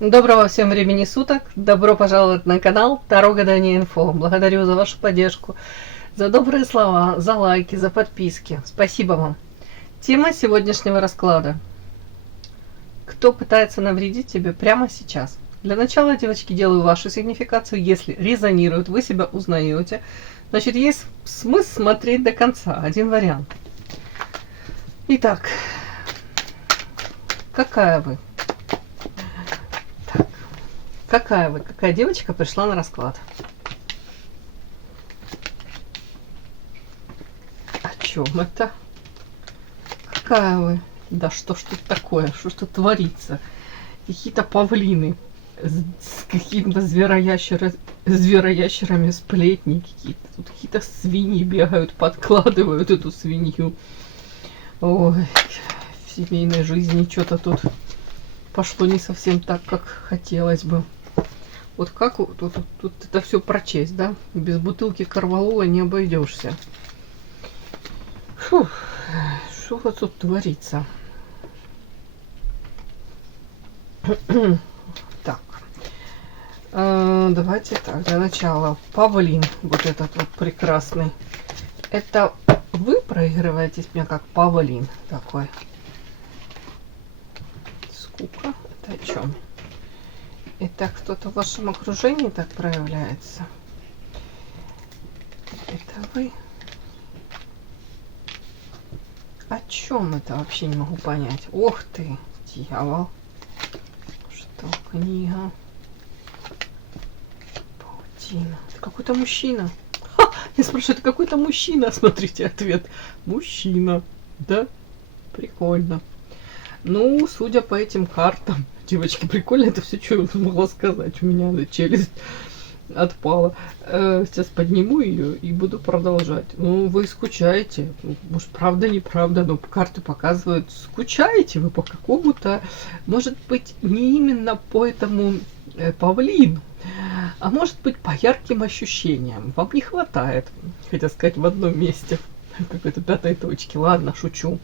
Доброго всем времени суток! Добро пожаловать на канал Таро Гадание Инфо. Благодарю за вашу поддержку, за добрые слова, за лайки, за подписки. Спасибо вам. Тема сегодняшнего расклада. Кто пытается навредить тебе прямо сейчас? Для начала, девочки, делаю вашу сигнификацию. Если резонирует, вы себя узнаете, значит, есть смысл смотреть до конца. Один вариант. Итак, какая вы? Какая вы? Какая девочка пришла на расклад? О чем это? Какая вы? Да что ж тут такое? Что ж тут творится? Какие-то павлины с какими-то звероящерами сплетни какие-то. Тут какие-то свиньи бегают, подкладывают эту свинью. Ой, в семейной жизни что-то тут пошло не совсем так, как хотелось бы. Вот как тут это все прочесть, да? Без бутылки корвалола не обойдешься. Фух, что вот тут творится? Так, давайте так, для начала. Павлин, вот этот вот прекрасный. Это вы проигрываетесь меня как павлин такой? Скука? Это о чем? Это кто-то в вашем окружении так проявляется? Это вы? О чем это вообще не могу понять? Ох ты, дьявол. Что, книга? Паутина. Это какой-то мужчина. Ха! Я спрашиваю, это какой-то мужчина? Смотрите, ответ. Мужчина. Да? Прикольно. Ну, судя по этим картам, девочки, прикольно это все, что я могла сказать. У меня челюсть отпала. Сейчас подниму ее и буду продолжать. Ну, вы скучаете. Может, правда, неправда, но карты показывают, скучаете вы по какому-то, может быть, не именно по этому павлину, а может быть, по ярким ощущениям. Вам не хватает, хотя сказать, в одном месте, какой-то пятой точки. Ладно, шучу.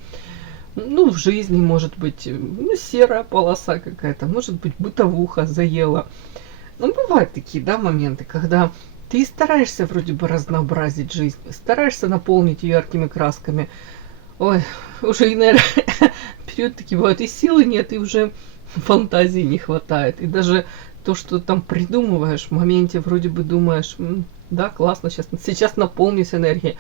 Ну, в жизни, может быть, ну, серая полоса какая-то, может быть, бытовуха заела. Ну, бывают такие, да, моменты, когда ты стараешься вроде бы разнообразить жизнь, стараешься наполнить ее яркими красками. Ой, уже, и, наверное, период такие бывают, и силы нет, и уже фантазии не хватает. И даже то, что там придумываешь, в моменте вроде бы думаешь, да, классно, сейчас наполнюсь энергией.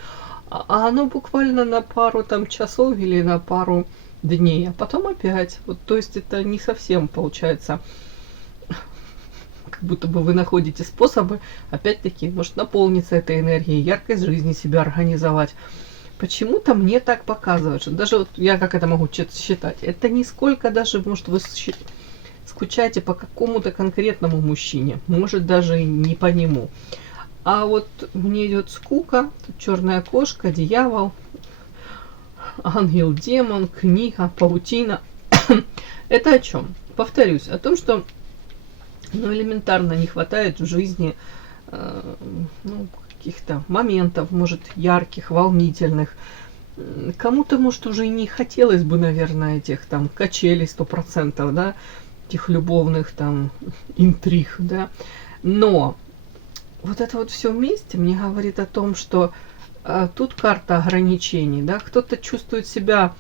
А оно буквально на пару там часов или на пару дней, а потом опять. Вот, то есть это не совсем получается, как будто бы вы находите способы, опять-таки, может наполниться этой энергией, яркой жизни себя организовать. Почему-то мне так показывают, что даже вот я как это могу считать, это не сколько даже, может, вы скучаете по какому-то конкретному мужчине, может даже и не по нему. А вот мне идет скука, тут черная кошка, дьявол, ангел, демон, книга, паутина. Это о чем? Повторюсь, о том, что элементарно не хватает в жизни каких-то моментов, может, ярких, волнительных. Кому-то, может, уже и не хотелось бы, наверное, этих там качелей 100%, да, этих любовных там интриг, да. Но вот это вот все вместе мне говорит о том, что тут карта ограничений, да, кто-то чувствует себя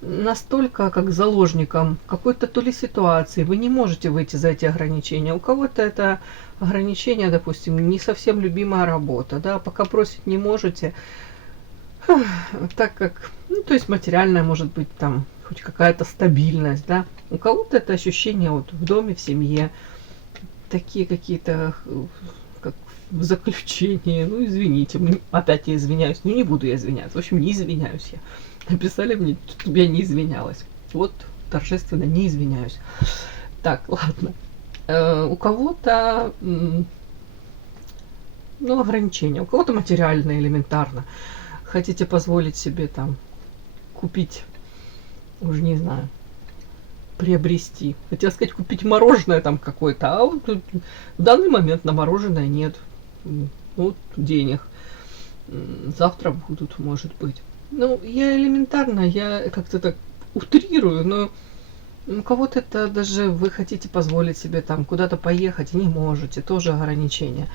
настолько как заложником какой-то то ли ситуации, вы не можете выйти за эти ограничения. У кого-то это ограничение, допустим, не совсем любимая работа, да, пока бросить не можете, так как, ну, то есть материальная может быть там хоть какая-то стабильность, да, у кого-то это ощущение вот в доме, в семье, такие какие-то как в заключении, ну извините, опять я извиняюсь, ну не буду я извиняться, в общем, не извиняюсь я. Написали мне, чтобы я не извинялась. Вот, торжественно не извиняюсь. Так, ладно. У кого-то, ну, ограничения, у кого-то материально, элементарно. Хотите позволить себе там купить, уже не знаю, приобрести. Хотела сказать, купить мороженое там какое-то, а вот в данный момент на мороженое нет. Вот денег. Завтра будут, может быть. Ну, я элементарно, я как-то так утрирую, но У кого-то это даже вы хотите позволить себе там куда-то поехать и не можете, тоже ограничения.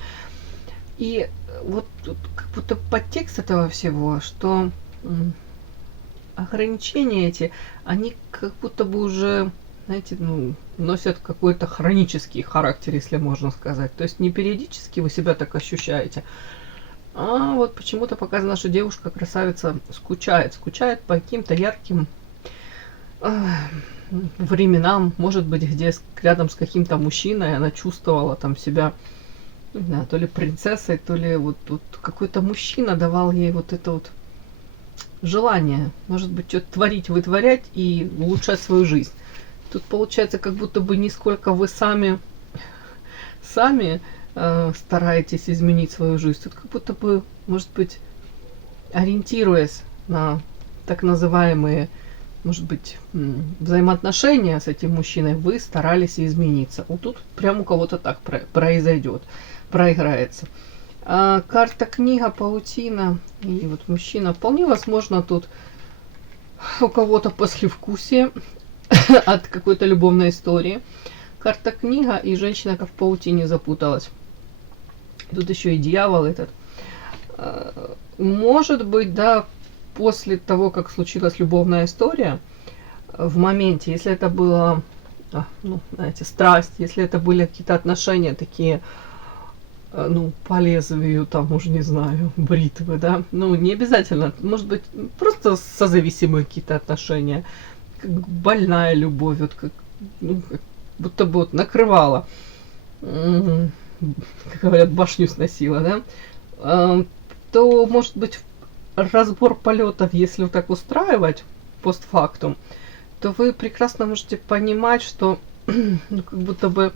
И вот тут как будто подтекст этого всего, что ограничения эти, они как будто бы уже, знаете, ну, носят какой-то хронический характер, если можно сказать. То есть не периодически вы себя так ощущаете, а вот почему-то показано, что девушка, красавица, скучает по каким-то ярким временам, может быть, где рядом с каким-то мужчиной она чувствовала там себя, не знаю, то ли принцессой, то ли вот какой-то мужчина давал ей вот это вот желание, может быть, что-то творить, вытворять и улучшать свою жизнь. Тут получается, как будто бы не сколько вы сами стараетесь изменить свою жизнь. Тут как будто бы, может быть, ориентируясь на так называемые, может быть, взаимоотношения с этим мужчиной, вы старались измениться. Вот тут прям у кого-то так произойдет, проиграется. Карта книга, паутина и вот мужчина. Вполне возможно, тут у кого-то послевкусие от какой-то любовной истории. Карта книга и женщина как в паутине запуталась. Тут еще и дьявол этот. Может быть, да, после того, как случилась любовная история, в моменте, если это было, ну, знаете, страсть, если это были какие-то отношения такие, ну, по лезвию, там, уже не знаю, бритвы, да, ну, не обязательно, может быть, просто созависимые какие-то отношения, как больная любовь, вот как, ну, как будто бы вот накрывала, как говорят, башню сносила, да, то, может быть, разбор полетов, если вот так устраивать постфактум, то вы прекрасно можете понимать, что ну, как будто бы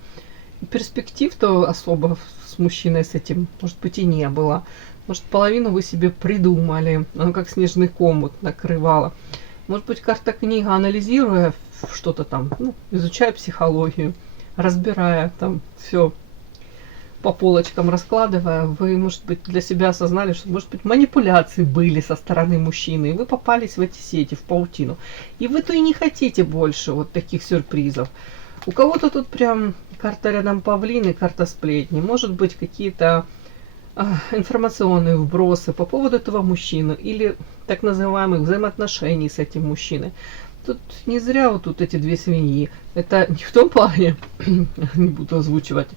перспектив-то особо с мужчиной с этим, может быть, и не было. Может, половину вы себе придумали, оно как снежный ком вот накрывало. Может быть, карта книга, анализируя что-то там, ну, изучая психологию, разбирая там все по полочкам раскладывая, вы, может быть, для себя осознали, что, может быть, манипуляции были со стороны мужчины, и вы попались в эти сети, в паутину. И вы-то и не хотите больше вот таких сюрпризов. У кого-то тут прям карта рядом павлины, карта сплетни. Может быть, какие-то информационные вбросы по поводу этого мужчины или так называемых взаимоотношений с этим мужчиной. Тут не зря вот тут эти две свиньи. Это не в том плане, не буду озвучивать,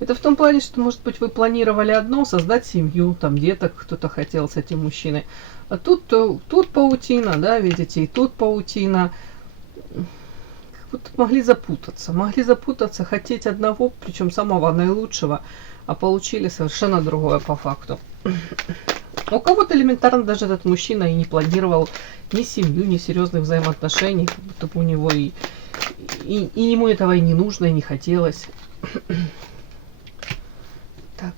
это в том плане, что, может быть, вы планировали одно, создать семью, там деток кто-то хотел с этим мужчиной. А тут паутина, да, видите, и тут паутина. Как будто могли запутаться, хотеть одного, причем самого наилучшего, а получили совершенно другое по факту. У кого-то элементарно даже этот мужчина и не планировал ни семью, ни серьезных взаимоотношений, как будто бы у него и ему этого и не нужно, и не хотелось. Так,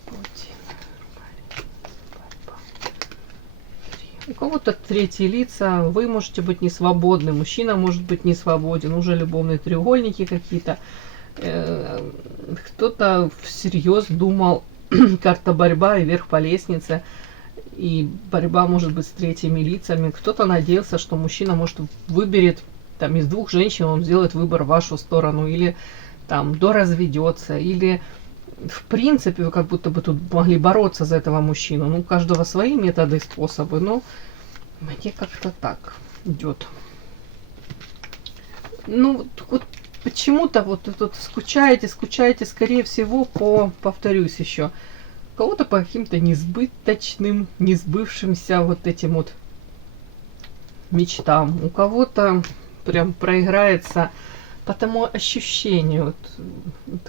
у кого-то третьи лица, вы можете быть не свободны, мужчина может быть не свободен, уже любовные треугольники какие-то. Кто-то всерьез думал, карта борьба и вверх по лестнице, и борьба может быть с третьими лицами. Кто-то надеялся, что мужчина, может, выберет там из двух женщин, он сделает выбор в вашу сторону, или там доразведется, или в принципе вы как будто бы тут могли бороться за этого мужчину. Ну, у каждого свои методы и способы, но мне как-то так идет. Ну, вот почему-то вот тут скучаете, скорее всего, повторюсь еще, у кого-то по каким-то несбыточным, несбывшимся вот этим вот мечтам, у кого-то прям проиграется по тому ощущению, вот,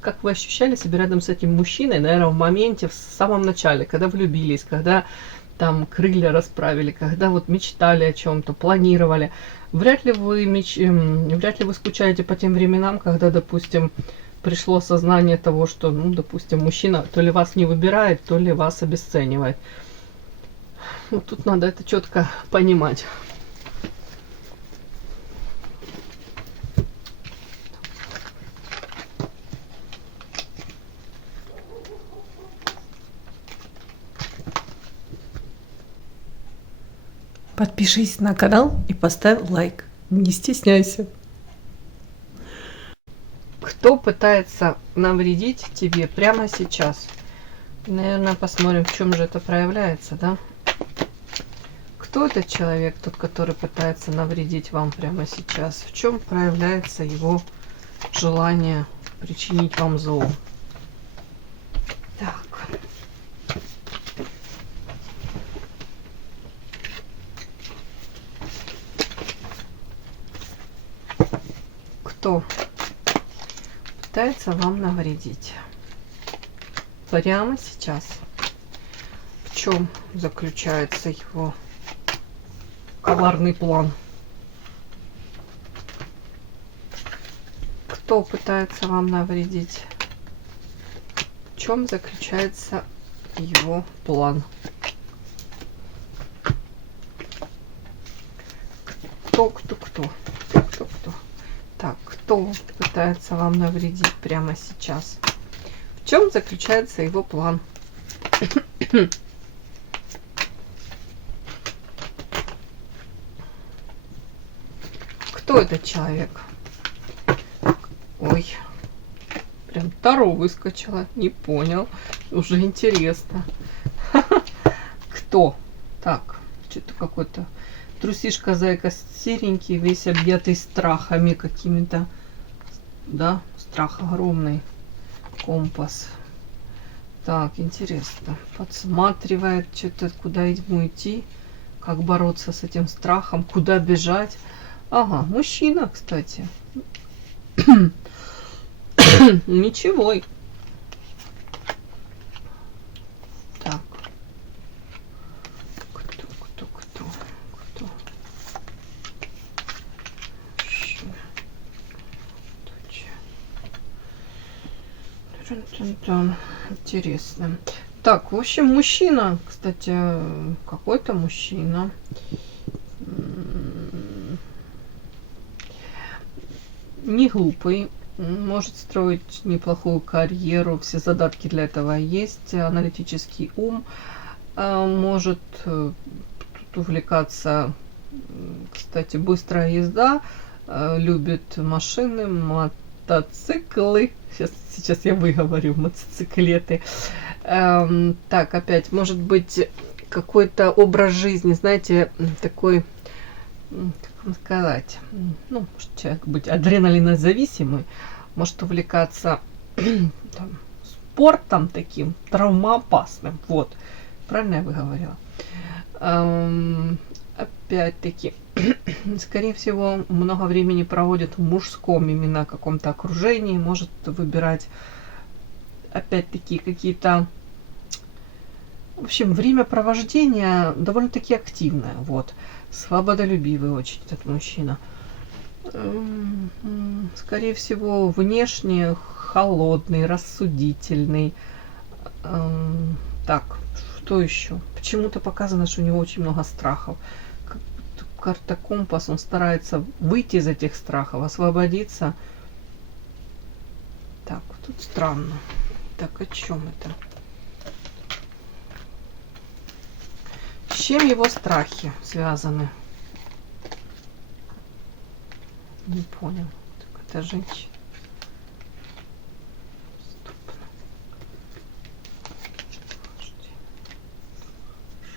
как вы ощущали себя рядом с этим мужчиной, наверное, в моменте, в самом начале, когда влюбились, когда там крылья расправили, когда вот мечтали о чем-то, планировали. Вряд ли вы скучаете по тем временам, когда, допустим, пришло осознание того, что, ну, допустим, мужчина то ли вас не выбирает, то ли вас обесценивает. Вот тут надо это четко понимать. Подпишись на канал и поставь лайк. Не стесняйся. Кто пытается навредить тебе прямо сейчас? Наверное, посмотрим, в чем же это проявляется, да? Кто этот человек, тот, который пытается навредить вам прямо сейчас? В чем проявляется его желание причинить вам зло? Так. Кто пытается вам навредить прямо сейчас? В чем заключается его коварный план? Кто пытается вам навредить? В чем заключается его план? Кто? Так, кто пытается вам навредить прямо сейчас? В чем заключается его план? Кто этот человек? Ой, прям Таро выскочила, не понял, уже интересно. Кто? Так, что-то какой-то трусишка, зайка серенький, весь объятый страхами какими-то, да, страх огромный, компас. Так, интересно, подсматривает что-то, куда ему идти, как бороться с этим страхом, куда бежать. Ага, мужчина, кстати. Ничего. Так. Кто? Мужчина. Интересно. Так, в общем, мужчина, кстати, какой-то мужчина. Не глупый, может строить неплохую карьеру, все задатки для этого есть, аналитический ум, может увлекаться, кстати, быстрая езда, любит машины, мотоциклы, сейчас я выговорю, мотоциклеты. Так, опять, может быть, какой-то образ жизни, знаете, такой, как вам сказать, ну, может человек быть адреналинозависимый, может увлекаться там, спортом таким, травмоопасным, вот, правильно я выговорила? Опять-таки, скорее всего, много времени проводит в мужском именно каком-то окружении, может выбирать, опять-таки, какие-то, в общем, времяпровождение довольно-таки активное, вот, свободолюбивый очень этот мужчина. Скорее всего, внешне холодный, рассудительный. Так, что еще? Почему-то показано, что у него очень много страхов. Карта компас, он старается выйти из этих страхов, освободиться. Так, тут странно. Так, о чем это? С чем его страхи связаны? Не понял. Так, это женщина.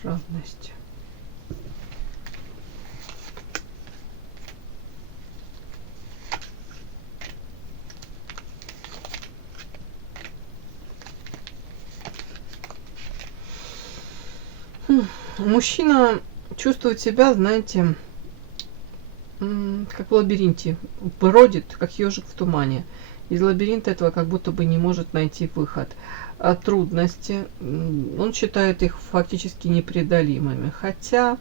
Жадность. Мужчина чувствует себя, знаете, как в лабиринте. Бродит, как ежик в тумане. Из лабиринта этого как будто бы не может найти выход. А трудности, он считает их фактически непреодолимыми. Хотя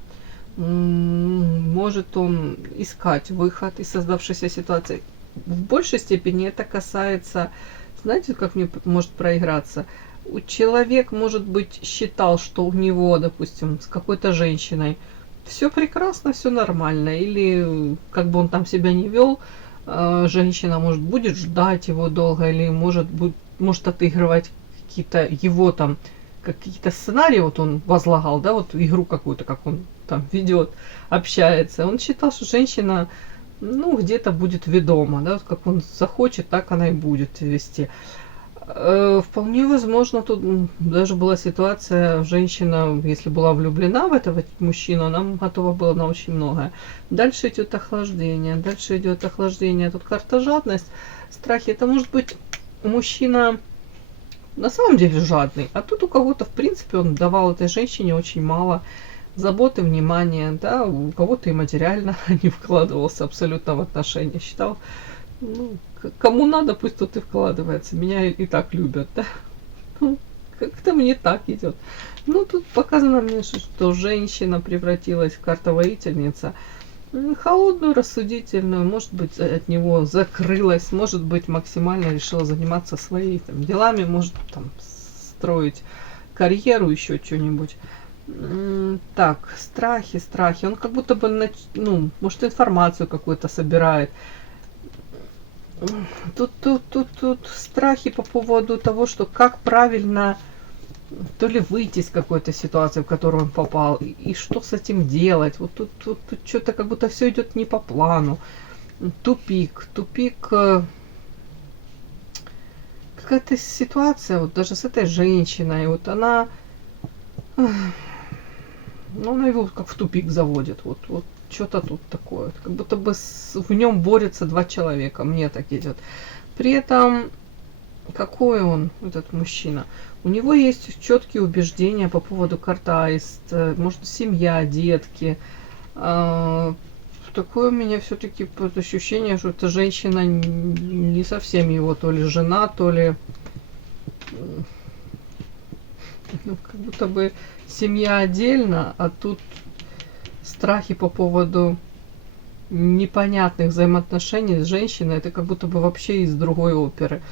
может он искать выход из создавшейся ситуации. В большей степени это касается, знаете, как мне может проиграться? Человек, может быть, считал, что у него, допустим, с какой-то женщиной все прекрасно, все нормально. Или как бы он там себя не вел, женщина, может, будет ждать его долго, или может отыгрывать какие-то его там, какие-то сценарии, вот он возлагал, да, вот игру какую-то, как он там ведет, общается. Он считал, что женщина ну, где-то будет ведома, да, вот как он захочет, так она и будет вести. Вполне возможно, тут даже была ситуация, женщина, если была влюблена в этого мужчину, она готова была на очень многое. Дальше идет охлаждение, Тут карта жадность, страхи. Это может быть мужчина на самом деле жадный, а тут у кого-то, в принципе, он давал этой женщине очень мало заботы, внимания, да, у кого-то и материально не вкладывался абсолютно в отношения, считал, ну, кому надо, пусть тут и вкладывается, меня и так любят, да, ну, как-то мне так идет. Ну, тут показано мне, что женщина превратилась в карта-воительница, холодную, рассудительную, может быть, от него закрылась, может быть, максимально решила заниматься своими там делами, может, там, строить карьеру, еще что-нибудь. Так, страхи. Он как будто бы, ну, может, информацию какую-то собирает. Тут страхи по поводу того, что как правильно то ли выйти из какой-то ситуации, в которую он попал, и что с этим делать. Вот тут что-то как будто все идет не по плану. Тупик. Какая-то ситуация, вот даже с этой женщиной, вот она, ну, она его как в тупик заводит. Вот что-то тут такое. Как будто бы в нем борются два человека. Мне так идет. При этом, какой он, этот мужчина? У него есть четкие убеждения по поводу картаист, может, семья, детки. Такое у меня все-таки ощущение, что эта женщина не совсем его то ли жена, то ли... Ну, как будто бы семья отдельно, а тут страхи по поводу непонятных взаимоотношений с женщиной. Это как будто бы вообще из другой оперы.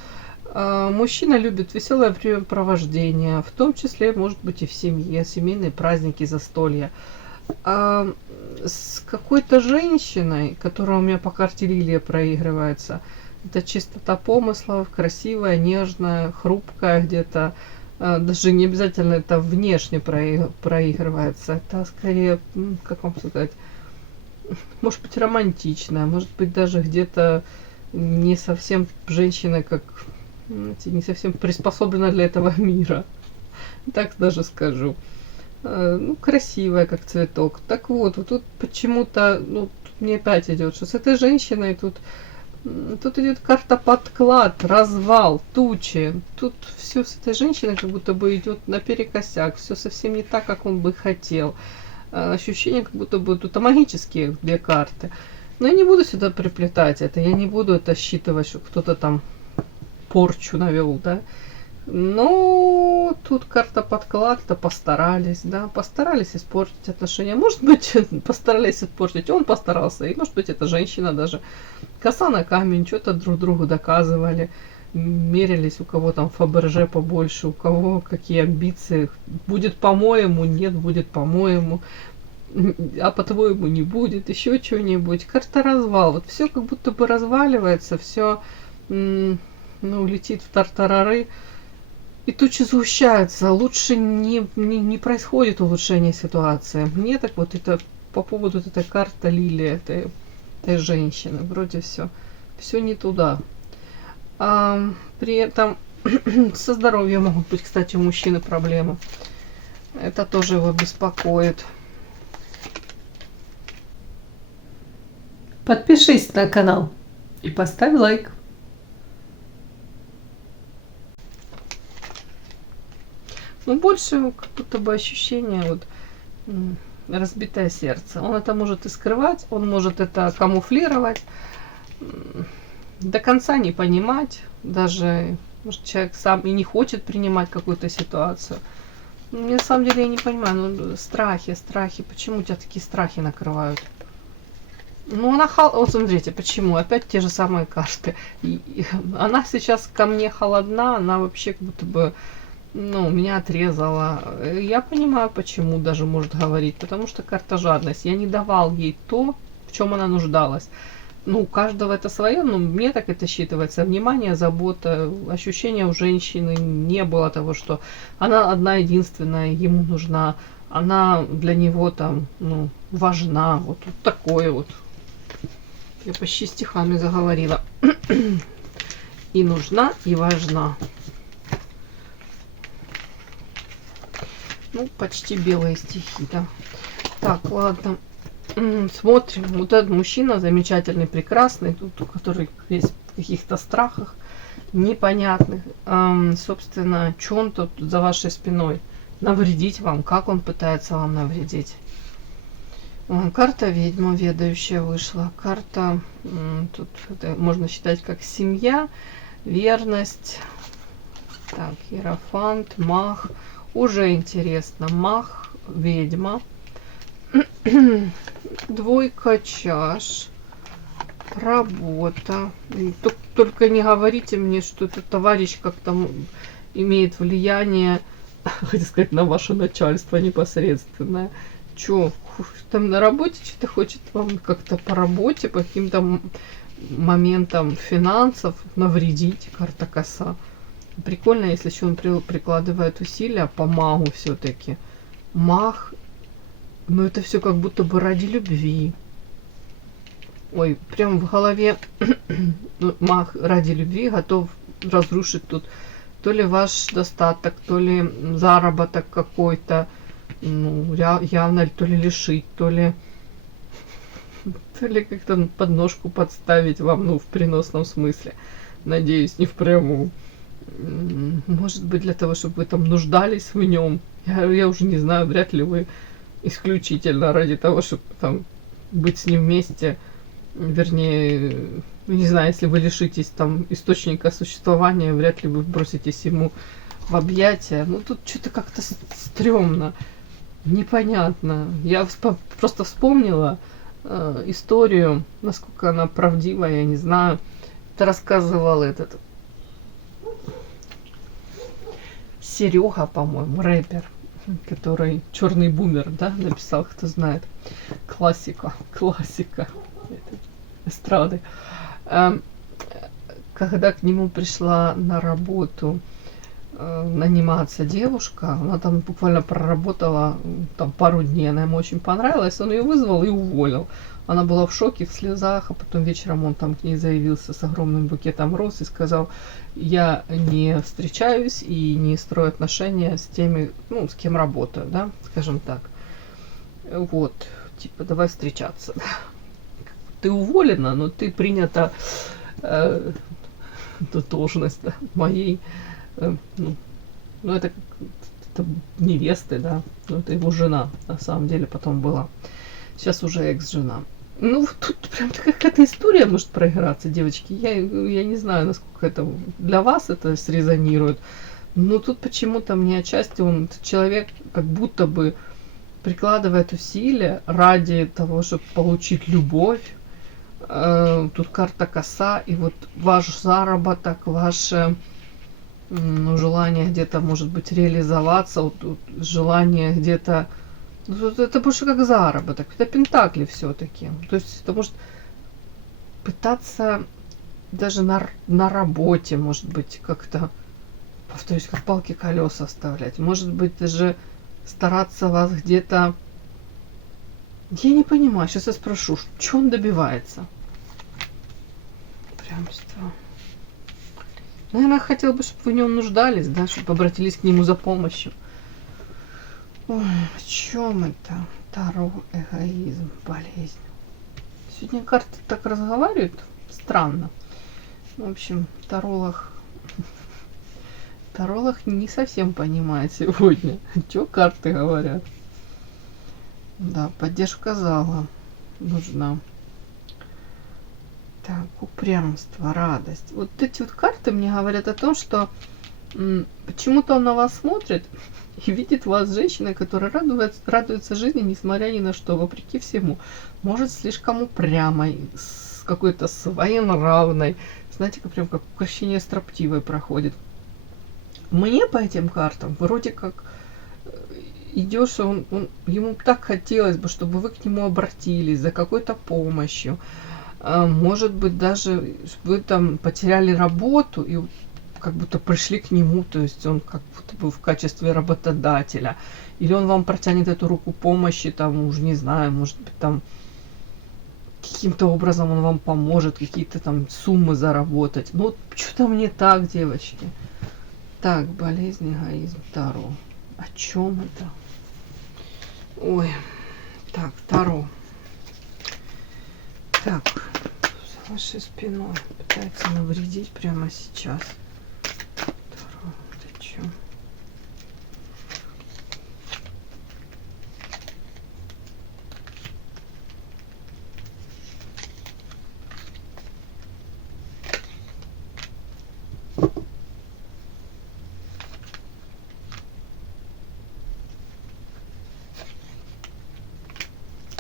Мужчина любит веселое времяпровождение, в том числе, может быть, и в семье, семейные праздники, застолья. С какой-то женщиной, которая у меня по карте Лилия проигрывается, это чистота помыслов, красивая, нежная, хрупкая где-то, даже не обязательно это внешне проигрывается, это скорее, как вам сказать, может быть, романтичная, может быть, даже где-то не совсем женщина, как, знаете, не совсем приспособлена для этого мира, так даже скажу. Ну, красивая, как цветок. Так вот тут почему-то, ну, тут мне опять идет, что с этой женщиной тут идет карта подклад, развал, тучи. Тут все с этой женщиной как будто бы идет наперекосяк, все совсем не так, как он бы хотел. Ощущение, как будто бы тут магические две карты. Но я не буду сюда приплетать это, я не буду это считывать, что кто-то там порчу навел, да. Ну, тут карта подклад-то постарались, да, постарались испортить отношения. Может быть, постарались испортить, он постарался, и может быть, эта женщина даже коса на камень, что-то друг другу доказывали, мерились, у кого там Фаберже побольше, у кого какие амбиции. Будет по-моему, нет, будет по-моему, а по-твоему не будет, еще что-нибудь. Карта развал, вот все как будто бы разваливается, все, ну, летит в тартарары. И тучи сгущаются, лучше не происходит улучшение ситуации. Мне так вот это по поводу этой карты Лилии, этой женщины, вроде все не туда. При этом со здоровьем могут быть, кстати, у мужчины проблемы. Это тоже его беспокоит. Подпишись на канал и поставь лайк. Ну, больше как будто бы ощущение вот разбитое сердце. Он это может и скрывать, он может это камуфлировать, до конца не понимать, даже, может, человек сам и не хочет принимать какую-то ситуацию. Мне на самом деле я не понимаю, ну, страхи, почему тебя такие страхи накрывают? Ну, она, вот смотрите, почему, опять те же самые карты. Она сейчас ко мне холодна, она вообще как будто бы, ну, меня отрезала. Я понимаю, почему даже может говорить, потому что карта жадность. Я не давал ей то, в чем она нуждалась. Ну, у каждого это свое, но мне так это считывается. Внимание, забота, ощущение у женщины не было того, что она одна единственная, ему нужна, она для него там, ну, важна. Вот такое вот. Я почти стихами заговорила. И нужна, и важна. Ну, почти белые стихи, да. Так, ладно. Смотрим. Вот этот мужчина замечательный, прекрасный, тут, который весь в каких-то страхах непонятных. Собственно, что он тут за вашей спиной? Навредить вам? Как он пытается вам навредить? Карта ведьма ведающая вышла. Карта, тут это можно считать как семья, верность. Так, иерофант, маг. Уже интересно. Маг, ведьма. Двойка чаш. Работа. Только не говорите мне, что этот товарищ как-то имеет влияние, хотел сказать, на ваше начальство непосредственное. Чё, там на работе что-то хочет вам как-то по работе, по каким-то моментам финансов навредить, карта коса. Прикольно, если еще он прикладывает усилия по магу все-таки. Маг, но это все как будто бы ради любви. Ой, прям в голове маг ради любви готов разрушить тут то ли ваш достаток, то ли заработок какой-то, ну, явно, то ли лишить, то ли как-то подножку подставить вам, ну, в переносном смысле. Надеюсь, не в прямом. Может быть, для того, чтобы вы там нуждались в нем. Я уже не знаю, вряд ли вы исключительно ради того, чтобы там быть с ним вместе. Вернее, не знаю, если вы лишитесь там источника существования, вряд ли вы броситесь ему в объятия. Ну, тут что-то как-то стрёмно, непонятно. Я просто вспомнила историю, насколько она правдивая, я не знаю. Это рассказывал этот Серега, по-моему, рэпер, который «Черный бумер», да, написал, кто знает. Классика эстрады. Когда к нему пришла на работу наниматься девушка, она там буквально проработала там пару дней, она ему очень понравилась, он ее вызвал и уволил. Она была в шоке, в слезах, а потом вечером он там к ней заявился с огромным букетом роз и сказал: я не встречаюсь и не строю отношения с теми, ну, с кем работаю, да, скажем так. Вот, типа, давай встречаться. Ты уволена, но ты принята на должность, да, моей, ну, это невесты, да, ну, это его жена, на самом деле, потом была. Сейчас уже экс-жена. Ну, тут прям какая-то история может проиграться, девочки. Я не знаю, насколько это для вас это срезонирует. Но тут почему-то мне отчасти этот человек как будто бы прикладывает усилия ради того, чтобы получить любовь. Тут карта коса, и вот ваш заработок, ваше желание где-то, может быть, реализоваться, вот, желание где-то... Это больше как заработок. Это пентакли все-таки. То есть это может пытаться даже на работе, может быть, как-то, повторюсь, как палки колеса оставлять. Может быть, даже стараться вас где-то... Я не понимаю. Сейчас я спрошу, что он добивается? Прямство. Наверное, хотел бы, чтобы вы в нем нуждались, да, чтобы обратились к нему за помощью. Ой, в чем это? Таро, эгоизм, болезнь. Сегодня карты так разговаривают странно. В общем, таролог не совсем понимает сегодня, что карты говорят. Да, поддержка зала нужна. Так, упрямство, радость. Вот эти вот карты мне говорят о том, что почему-то он на вас смотрит и видит вас женщиной, которая радуется жизни, несмотря ни на что, вопреки всему. Может, слишком упрямой, с какой-то своенравной. Знаете, прям как укрощение строптивой проходит. Мне по этим картам вроде как идешь, ему так хотелось бы, чтобы вы к нему обратились за какой-то помощью. Может быть, даже вы там потеряли работу и как будто пришли к нему, то есть он как будто бы в качестве работодателя. Или он вам протянет эту руку помощи, там, уже не знаю, может быть, там каким-то образом он вам поможет какие-то там суммы заработать. Ну, что-то мне так, девочки. Так, болезнь, эгоизм, Таро. О чем это? Ой, так, Таро. Так, за вашей спиной пытается навредить прямо сейчас. Таро, это что?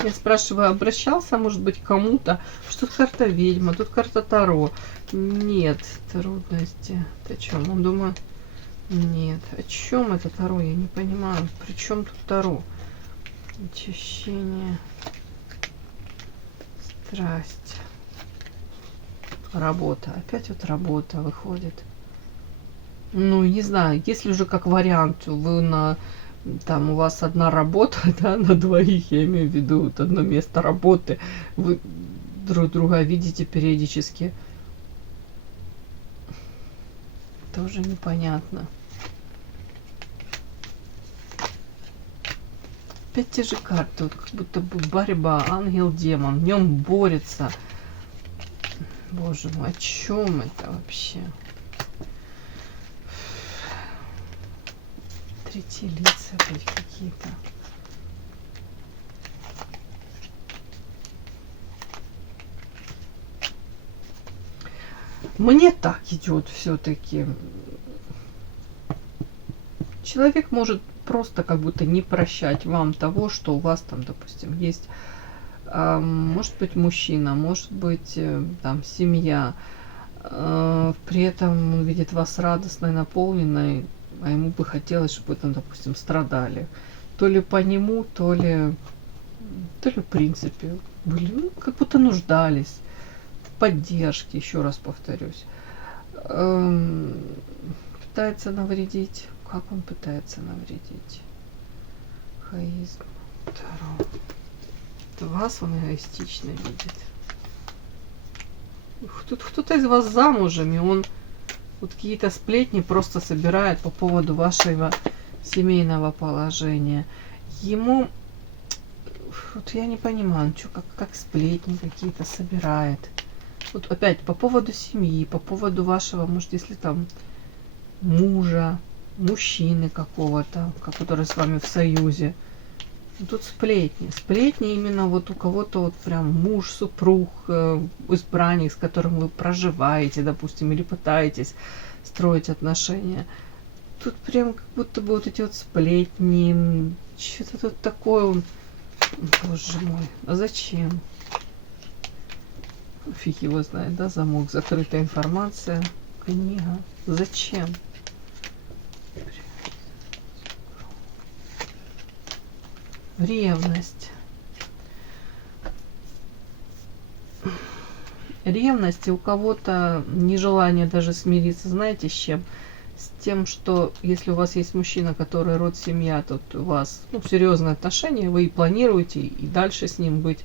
Я спрашиваю, обращался, может быть, к кому-то? Что тут карта ведьма, тут карта Таро. Нет, трудности. Ты о чем? Он думаю, нет. О чем это Таро? Я не понимаю. При чем тут Таро? Очищение. Страсть. Работа. Опять вот работа выходит. Ну, не знаю, если уже как вариант, вы на... Там у вас одна работа, да, на двоих, я имею в виду, вот одно место работы, вы друг друга видите периодически. Тоже непонятно. Опять те же карты, вот как будто бы борьба, ангел-демон, в нем борется. Боже мой, о чем это вообще? Третьи лица опять какие-то. Мне так идет все-таки. Человек может просто как будто не прощать вам того, что у вас там, допустим, есть, может быть, мужчина, может быть, там, семья. При этом он видит вас радостной, наполненной, а ему бы хотелось, чтобы вы там, допустим, страдали. То ли по нему, то ли в принципе, были, ну, как будто нуждались в поддержке, еще раз повторюсь. Пытается навредить. Как он пытается навредить? Эгоизм. Таро. Это вас он эгоистично видит. Тут кто-то из вас замужем, и он вот какие-то сплетни просто собирает по поводу вашего семейного положения. Ему, вот я не понимаю, что как сплетни какие-то собирает. Вот опять по поводу семьи, по поводу вашего, может, если там мужа, мужчины какого-то, который с вами в союзе. Тут сплетни. Сплетни именно вот у кого-то вот прям муж, супруг, избранник, с которым вы проживаете, допустим, или пытаетесь строить отношения. Тут прям как будто бы вот эти вот сплетни, что-то тут такое. Боже мой, а зачем? Фиг его знает, да, замок, закрытая информация, книга. Зачем? Ревность. Ревность, и у кого-то нежелание даже смириться, знаете, с чем? С тем, что если у вас есть мужчина, который род семья, то у вас, ну, серьезные отношения, вы и планируете и дальше с ним быть,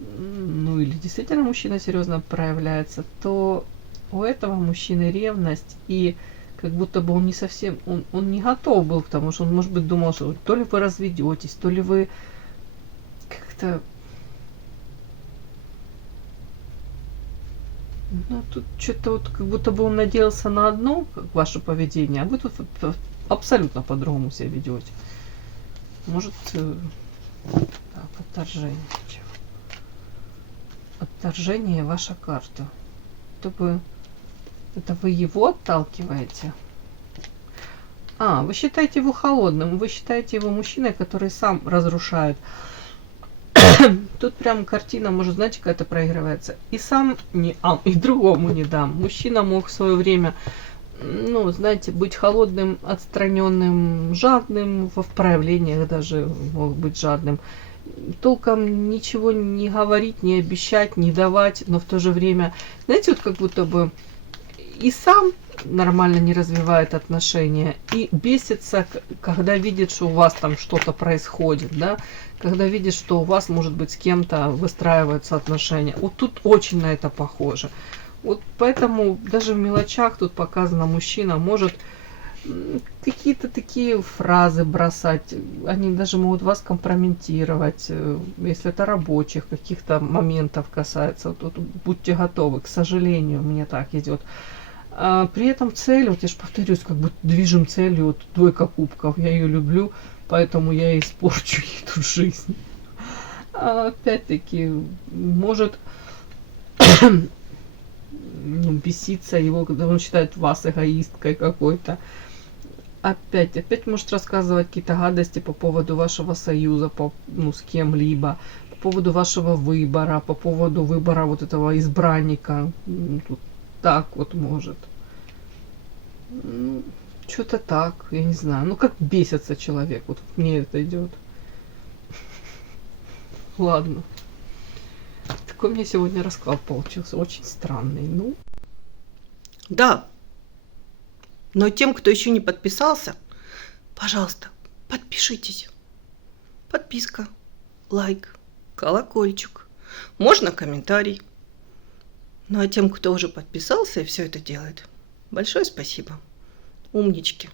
ну, или действительно мужчина серьезно проявляется, то у этого мужчины ревность, и как будто бы он не совсем, он не готов был к тому, что он, может быть, думал, что то ли вы разведетесь, то ли вы как-то... Ну, тут что-то вот как будто бы он надеялся на одно, как ваше поведение, а вы тут абсолютно по-другому себя ведете. Может, так, отторжение. Отторжение ваша карта. Это вы его отталкиваете? А, вы считаете его холодным, вы считаете его мужчиной, который сам разрушает. Тут прям картина, может, знаете, какая-то проигрывается. И сам не, и другому не дам. Мужчина мог в свое время, ну, знаете, быть холодным, отстраненным, жадным, в проявлениях даже мог быть жадным. Толком ничего не говорить, не обещать, не давать, но в то же время, знаете, вот как будто бы и сам нормально не развивает отношения, и бесится, когда видит, что у вас там что-то происходит, да, когда видит, что у вас, может быть, с кем-то выстраиваются отношения. Вот тут очень на это похоже. Вот поэтому даже в мелочах тут показано, мужчина может какие-то такие фразы бросать, они даже могут вас компрометировать, если это рабочих каких-то моментов касается. Вот тут будьте готовы, к сожалению, мне так идет. А при этом цель, вот я же повторюсь, как бы движем целью, вот двойка кубков, я ее люблю, поэтому я и испорчу ей тут жизнь. А опять-таки, может беситься его, когда он считает вас эгоисткой какой-то. Опять может рассказывать какие-то гадости по поводу вашего союза, с кем-либо, по поводу вашего выбора, по поводу выбора вот этого избранника. Тут так вот может. Что-то так, я не знаю. Как бесится человек, вот мне это идет. Ладно. Такой у меня сегодня расклад получился, очень странный. Да. Но тем, кто еще не подписался, пожалуйста, подпишитесь. Подписка, лайк, колокольчик. Можно комментарий. Ну а тем, кто уже подписался и все это делает, большое спасибо. Умнички.